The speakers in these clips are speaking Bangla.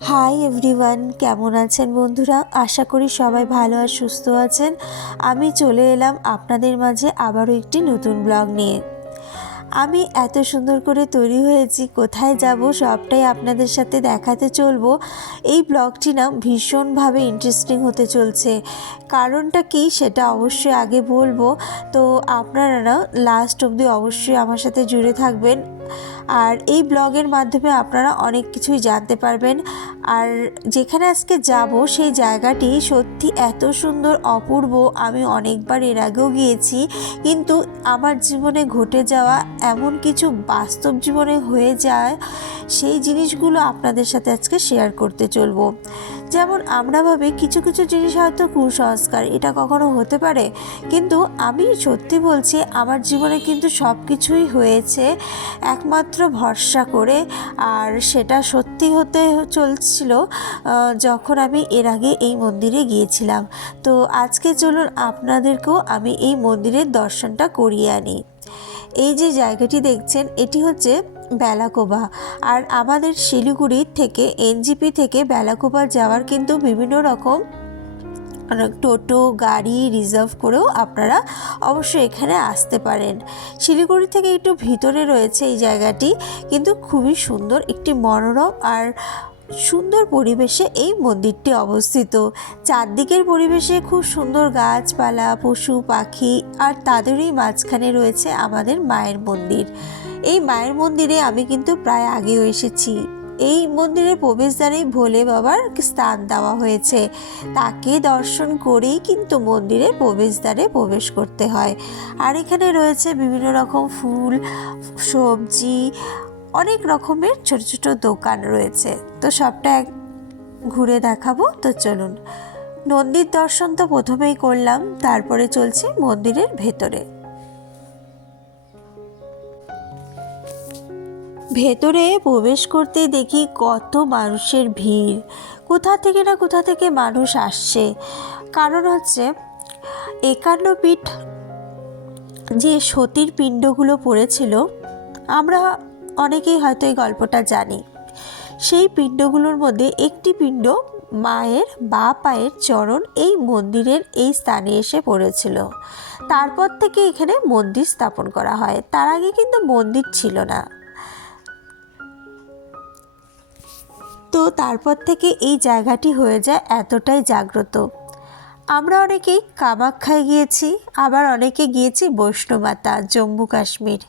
হাই এভরিওয়ান কেমন আছেন বন্ধুরা? আশা করি সবাই ভালো আর সুস্থ আছেন। আমি চলে এলাম আপনাদের মাঝে আবারও একটি নতুন ব্লগ নিয়ে। আমি এত সুন্দর করে তৈরি হয়েছি, কোথায় যাব সবটাই আপনাদের সাথে দেখাতে চলবো। এই ব্লগটি না ভীষণভাবে ইন্টারেস্টিং হতে চলছে। কারণটা কি সেটা অবশ্যই আগে বলব। তো আপনারা না লাস্ট অবধি অবশ্যই আমার সাথে জুড়ে থাকবেন। আর এই ব্লগের মাধ্যমে আপনারা অনেক কিছুই জানতে পারবেন। আর যেখানে আজকে যাব, সেই জায়গাটি সত্যি এত সুন্দর, অপূর্ব। আমি অনেকবার এর আগেও গিয়েছি। কিন্তু আমার জীবনে ঘটে যাওয়া এমন কিছু বাস্তব জীবনে হয়ে যায়, সেই জিনিসগুলো আপনাদের সাথে আজকে শেয়ার করতে চলবো। যেমন আমরা ভাবি কিছু কিছু জিনিস হয়তো কুসংস্কার, এটা কখনো হতে পারে। কিন্তু আমি সত্যি বলছি, আমার জীবনে কিন্তু সব কিছুই হয়েছে একমাত্র ভরসা করে। আর সেটা সত্যি হতে চলছিল যখন আমি এর আগে এই মন্দিরে গিয়েছিলাম। তো আজকে চলুন আপনাদেরকেও আমি এই মন্দিরের দর্শনটা করিয়ে আনি। এই যে জায়গাটি দেখছেন, এটি হচ্ছে বেলাকোবা। আর আমাদের শিলিগুড়ির থেকে, এনজিপি থেকে বেলাকোবা যাওয়ার কিন্তু বিভিন্ন রকম টোটো, গাড়ি রিজার্ভ করেও আপনারা অবশ্যই এখানে আসতে পারেন। শিলিগুড়ি থেকে একটু ভিতরে রয়েছে এই জায়গাটি, কিন্তু খুবই সুন্দর, একটি মনোরম আর সুন্দর পরিবেশে এই মন্দিরটি অবস্থিত। চারদিকের পরিবেশে খুব সুন্দর গাছপালা, পশু, পাখি আর তাদেরই মাঝখানে রয়েছে আমাদের মায়ের মন্দির। এই মায়ের মন্দিরে আমি কিন্তু প্রায় আগেও এসেছি। এই মন্দিরের প্রবেশদ্বারেই ভোলে বাবার স্থান দেওয়া হয়েছে। তাকে দর্শন করেই কিন্তু মন্দিরের প্রবেশদ্বারে প্রবেশ করতে হয়। আর এখানে রয়েছে বিভিন্ন রকম ফুল, সবজি অনেক রকমের ছোট ছোট দোকান রয়েছে। তো সবটা ঘুরে দেখাবো। তো চলুন, নন্দীর দর্শন তো প্রথমেই করলাম, তারপরে চলছি মন্দিরের ভেতরে। ভেতরে প্রবেশ করতেই দেখি কত মানুষের ভিড়। কোথা থেকে না কোথা থেকে মানুষ আসছে। কারণ হচ্ছে, একান্ন পীঠ যে সতীর পিণ্ডগুলো পড়েছিল, আমরা অনেকেই হয়তো এই গল্পটা জানি। সেই পিণ্ডগুলোর মধ্যে একটি পিণ্ড মায়ের বা পায়ের চরণ এই মন্দিরের এই স্থানে এসে পড়েছিল। তারপর থেকে এখানে মন্দির স্থাপন করা হয়। তার আগে কিন্তু মন্দির ছিল না। তো তারপর থেকে এই জায়গাটি হয়ে যায় এতটাই জাগ্রত। আমরা অনেকেই কামাখ্যায় গিয়েছি, আবার অনেকে গিয়েছি বৈষ্ণমাতা জম্মু কাশ্মীর।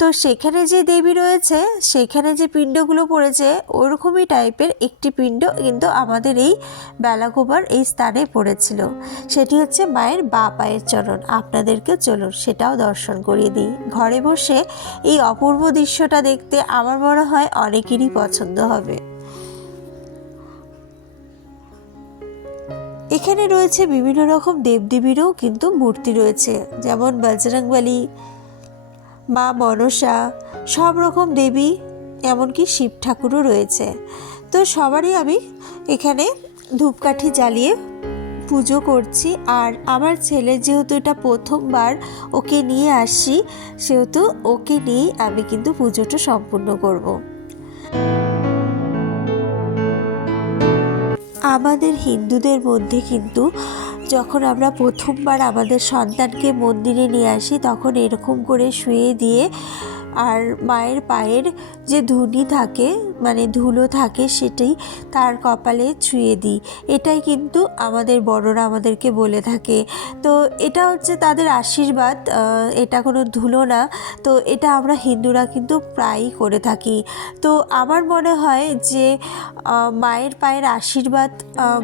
তো সেখানে যে দেবী রয়েছে, সেখানে যে পিণ্ডগুলো পড়েছে, ওরকমই টাইপের একটি পিণ্ড কিন্তু আমাদের এই বেলাগোবার এই স্থানে পড়েছিল। সেটি হচ্ছে মায়ের বা পায়ের চরণ। আপনাদেরকে চলুন সেটাও দর্শন করিয়ে দিই। ঘরে বসে এই অপূর্ব দৃশ্যটা দেখতে আমার মনে হয় অনেকেরই পছন্দ হবে। এখানে রয়েছে বিভিন্ন রকম দেবদেবীরও কিন্তু মূর্তি রয়েছে। যেমন বজরংবলী মা মনসা, সব রকম দেবী, এমনকি শিব ঠাকুরও রয়েছে তো সবারই আমি এখানে ধূপকাঠি জ্বালিয়ে পুজো করছি আর আমার ছেলের যেহেতু এটা প্রথমবার ওকে নিয়ে আসি সেহেতু ওকে নিয়েই আমি কিন্তু পুজোটা সম্পূর্ণ করব। আমাদের হিন্দুদের মধ্যে কিন্তু যখন আমরা প্রথমবার আমাদের সন্তানকে মন্দিরে নিয়ে আসি তখন এরকম করে শুয়ে দিয়ে আর মায়ের পায়ের যে ধুনি থাকে মানে ধুলো থাকে সেটাই তার কপালে ছুঁয়ে দিই। এটাই কিন্তু আমাদের বড়রা আমাদেরকে বলে থাকে। তো এটা হচ্ছে তাদের আশীর্বাদ এটা কোনো ধুলো না। তো এটা আমরা হিন্দুরা কিন্তু প্রায়ই করে থাকি। তো আমার মনে হয় যে মায়ের পায়ের আশীর্বাদ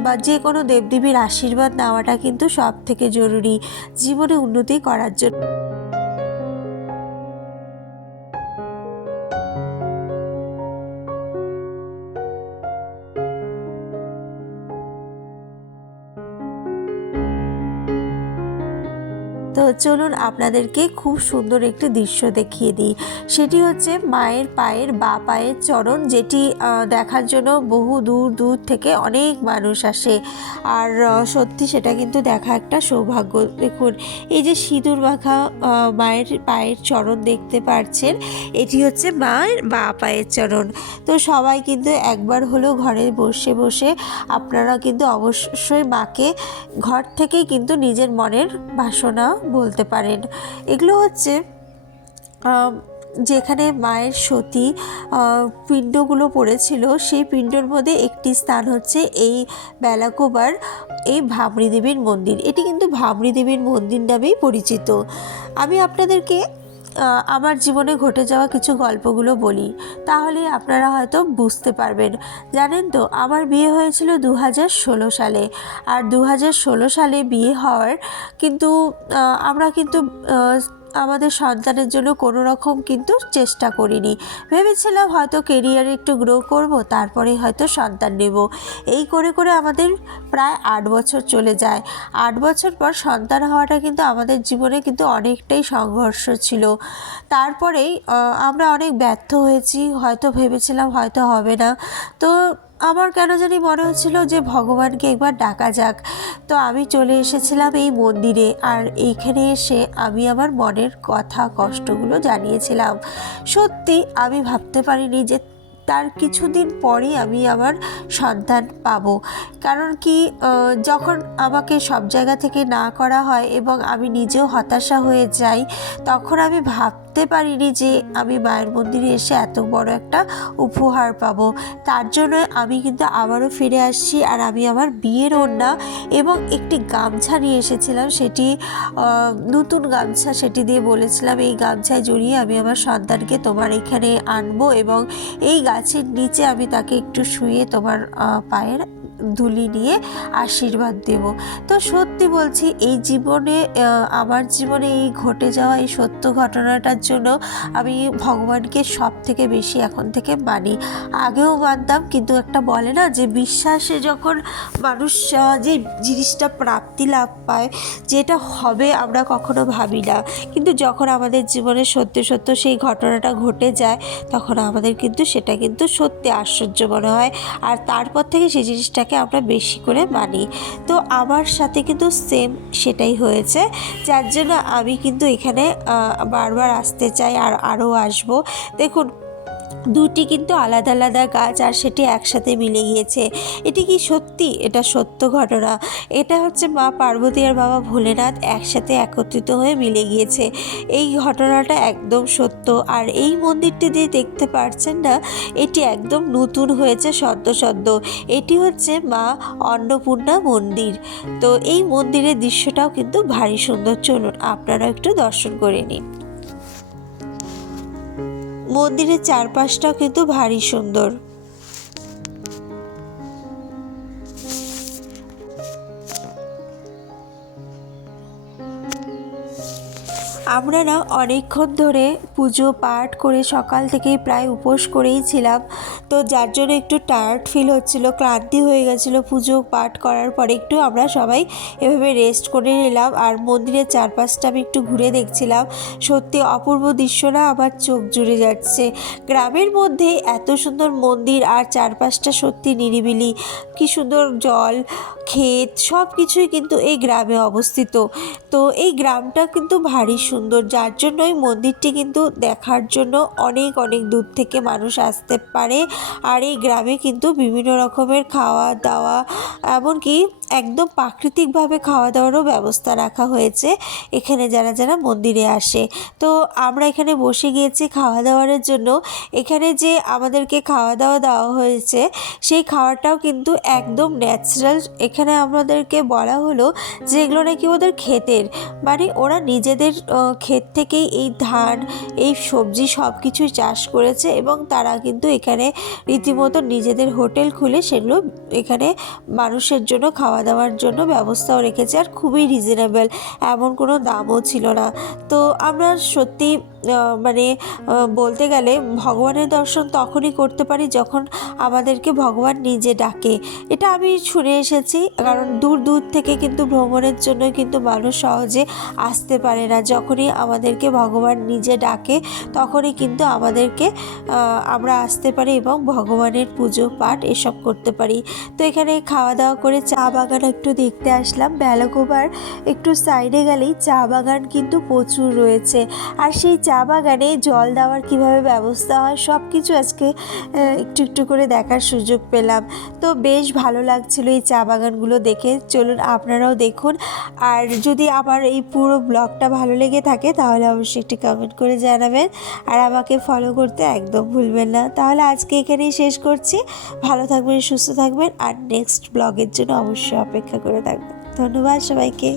বা যে কোনো দেবদেবীর আশীর্বাদ নেওয়াটা কিন্তু সব থেকে জরুরি জীবনে উন্নতি করার জন্য। চলুন আপনাদেরকে খুব সুন্দর একটি দৃশ্য দেখিয়ে দিই। সেটি হচ্ছে মায়ের পায়ের বা পায়ের চরণ, যেটি দেখার জন্য বহু দূর দূর থেকে অনেক মানুষ আসে। আর সত্যি সেটা কিন্তু দেখা একটা সৌভাগ্য। দেখুন, এই যে সিঁদুর মাখা মায়ের পায়ের চরণ দেখতে পাচ্ছেন এটি হচ্ছে মায়ের বা পায়ের চরণ। তো সবাই কিন্তু একবার হলেও ঘরে বসে বসে আপনারা কিন্তু অবশ্যই মাকে ঘর থেকেই কিন্তু নিজের মনের বাসনা বলতে পারেন। এগুলো হচ্ছে যেখানে মায়ের সতী পিণ্ডগুলো পড়েছিল, সেই পিণ্ডর মধ্যে একটি স্থান হচ্ছে এই বেলাকোবার, এই ভাবরী দেবীর মন্দির। এটি কিন্তু ভাবরী দেবীর মন্দির নামেই পরিচিত। আমি আপনাদেরকে আমার জীবনে ঘটে যাওয়া কিছু গল্পগুলো বলি তাহলে আপনারা হয়তো বুঝতে পারবেন। জানেন তো, আমার বিয়ে হয়েছিল দু সালে। আর দু সালে বিয়ে হওয়ার কিন্তু আমরা কিন্তু আমাদের সন্তানের জন্য কোনো রকম কিন্তু চেষ্টা করিনি। ভেবেছিলাম হয়তো কেরিয়ারে একটু গ্রো করব তারপরে হয়তো সন্তান নেব। এই করে করে আমাদের প্রায় আট বছর চলে যায়। আট বছর পর সন্তান হওয়াটা কিন্তু আমাদের জীবনে কিন্তু অনেকটাই সংঘর্ষ ছিল। তারপরেই আমরা অনেক ব্যর্থ হয়েছি, হয়তো ভেবেছিলাম হয়তো হবে না। তো আমার কেন জানি মনে হচ্ছিল যে ভগবানকে একবার ডাকা যাক। তো আমি চলে এসেছিলাম এই মন্দিরে আর এইখানে এসে আমি আমার মনের কথা, কষ্টগুলো জানিয়েছিলাম। সত্যি আমি ভাবতে পারিনি যে তার কিছুদিন পরেই আমি আমার সন্তান পাবো। কারণ কি যখন আমাকে সব জায়গা থেকে না করা হয় এবং আমি নিজেও হতাশা হয়ে যাই, তখন আমি ভাবতে পারিনি যে আমি মায়ের মন্দিরে এসে এত বড় একটা উপহার পাবো। তার জন্য আমি কিন্তু আবারও ফিরে আসছি আর আমি আমার বিয়ের ওড়না এবং একটি গামছা নিয়ে এসেছিলাম। সেটি নতুন গামছা সেটি দিয়ে বলেছিলাম, এই গামছায় জড়িয়ে আমি আমার সন্তানকে তোমার এখানে আনব এবং এই গাছের নিচে আমি তাকে একটু শুয়ে তোমার পায়ের ধুলি নিয়ে আশীর্বাদ দেব। তো সত্যি বলছি, এই জীবনে আমার জীবনে এই ঘটে যাওয়া এই সত্য ঘটনাটার জন্য আমি ভগবানকে সব থেকে বেশি এখন থেকে মানি। আগেও মানতাম, কিন্তু একটা বলে না যে বিশ্বাসে যখন মানুষ যে জিনিসটা প্রাপ্তি লাভ পায়, যেটা হবে আমরা কখনো ভাবি না। কিন্তু যখন আমাদের জীবনে সত্য সত্য সেই ঘটনাটা ঘটে যায়, তখন আমাদের কিন্তু সেটা কিন্তু সত্যি আশ্চর্য মনে হয়। আর তারপর থেকে সেই জিনিসটাকে আমরা বেশি করে মানি। তো আমার সাথে কিন্তু সেম সেটাই হয়েছে। যার জন্য আমি কিন্তু এখানে বারবার আসতে চাই আর আরও আসব। দেখুন দুটি কিন্তু আলাদা আলাদা গাছ আর সেটি একসাথে মিলে গিয়েছে। এটি কি সত্যি? এটা সত্য ঘটনা। এটা হচ্ছে মা পার্বতী আর বাবা ভোলেনাথ একসাথে একত্রিত হয়ে মিলে গিয়েছে। এই ঘটনাটা একদম সত্য। আর এই মন্দিরটি দিয়ে দেখতে পারছেন না, এটি একদম নতুন হয়েছে সদ্য সদ্য। এটি হচ্ছে মা অন্নপূর্ণা মন্দির। তো এই মন্দিরের দৃশ্যটাও কিন্তু ভারী সুন্দর। চলুন আপনারা একটু দর্শন করে নিন। মন্দিরের চারপাশটা কিন্তু ভারী সুন্দর। আমরা না অনেকক্ষণ ধরে পুজো পাঠ করে সকাল থেকেই প্রায় উপোস করেই ছিলাম। তো যার জন্য একটু টায়ার্ড ফিল হচ্ছিল, ক্লান্তি হয়ে গেছিল পুজো পাঠ করার পরে একটু আমরা সবাই এভাবে রেস্ট করে নিলাম আর মন্দিরের চারপাশটা আমি একটু ঘুরে দেখছিলাম। সত্যি অপূর্ব দৃশ্য না, আমার চোখ জুড়ে যাচ্ছে। গ্রামের মধ্যে এত সুন্দর মন্দির আর চারপাশটা সত্যি নিরিবিলি। কি সুন্দর জল, ক্ষেত সব কিছুই কিন্তু এই গ্রামে অবস্থিত। তো এই গ্রামটা কিন্তু ভারী সুন্দর, যার জন্য মন্দিরটি কিন্তু দেখার জন্য অনেক অনেক দূর থেকে মানুষ আসতে পারে। আর এই গ্রামে কিন্তু বিভিন্ন রকমের খাওয়া দাওয়া এমনকি একদম প্রাকৃতিকভাবে খাওয়া দাওয়ারও ব্যবস্থা রাখা হয়েছে। এখানে যারা যারা মন্দিরে আসে। তো আমরা এখানে বসে গিয়েছি খাওয়া দাওয়ারের জন্য। এখানে যে আমাদেরকে খাওয়া দাওয়া দেওয়া হয়েছে, সেই খাওয়াটাও কিন্তু একদম ন্যাচারাল এখানে আমাদেরকে বলা হলো যে এগুলো নাকি ওদের ক্ষেতের। মানে ওরা নিজেদের ক্ষেত থেকেই এই ধান, এই সবজি সব কিছুই চাষ করেছে এবং তারা কিন্তু এখানে রীতিমতো নিজেদের হোটেল খুলে সেগুলো এখানে মানুষের জন্য খাওয়া দাওয়ার জন্য ব্যবস্থাও রেখেছে আর খুবই রিজনেবল এমন কোনো দামও ছিল না। তো আমরা সত্যি মানে বলতে গেলে ভগবানের দর্শন তখনই করতে পারি যখন আমাদেরকে ভগবান নিজে ডাকে। এটা আমি শুনে এসেছি, কারণ দূর দূর থেকে কিন্তু ভ্রমণের জন্য কিন্তু মানুষ সহজে আসতে পারে না। যখনই আমাদেরকে ভগবান নিজে ডাকে, তখনই কিন্তু আমাদেরকে আমরা আসতে পারি এবং ভগবানের পুজো, পাঠ এসব করতে পারি। তো এখানে খাওয়া দাওয়া করে চা বাগান একটু দেখতে আসলাম। বেলাকোবার একটু সাইডে গেলেই চা বাগান কিন্তু প্রচুর রয়েছে। আর সেই চা বাগানে জল দেওয়ার কীভাবে ব্যবস্থা হয় সব কিছু আজকে একটু একটু করে দেখার সুযোগ পেলাম। তো বেশ ভালো লাগছিল এই চা বাগানগুলো দেখে। চলুন আপনারাও দেখুন। আর যদি আমার এই পুরো ব্লগটা ভালো লেগে থাকে, তাহলে অবশ্যই একটি কমেন্ট করে জানাবেন। আর আমাকে ফলো করতে একদম ভুলবেন না। তাহলে আজকে এখানেই শেষ করছি। ভালো থাকবেন, সুস্থ থাকবেন। আর নেক্সট ব্লগের জন্য অবশ্যই অপেক্ষা করে থাকবেন। ধন্যবাদ সবাইকে।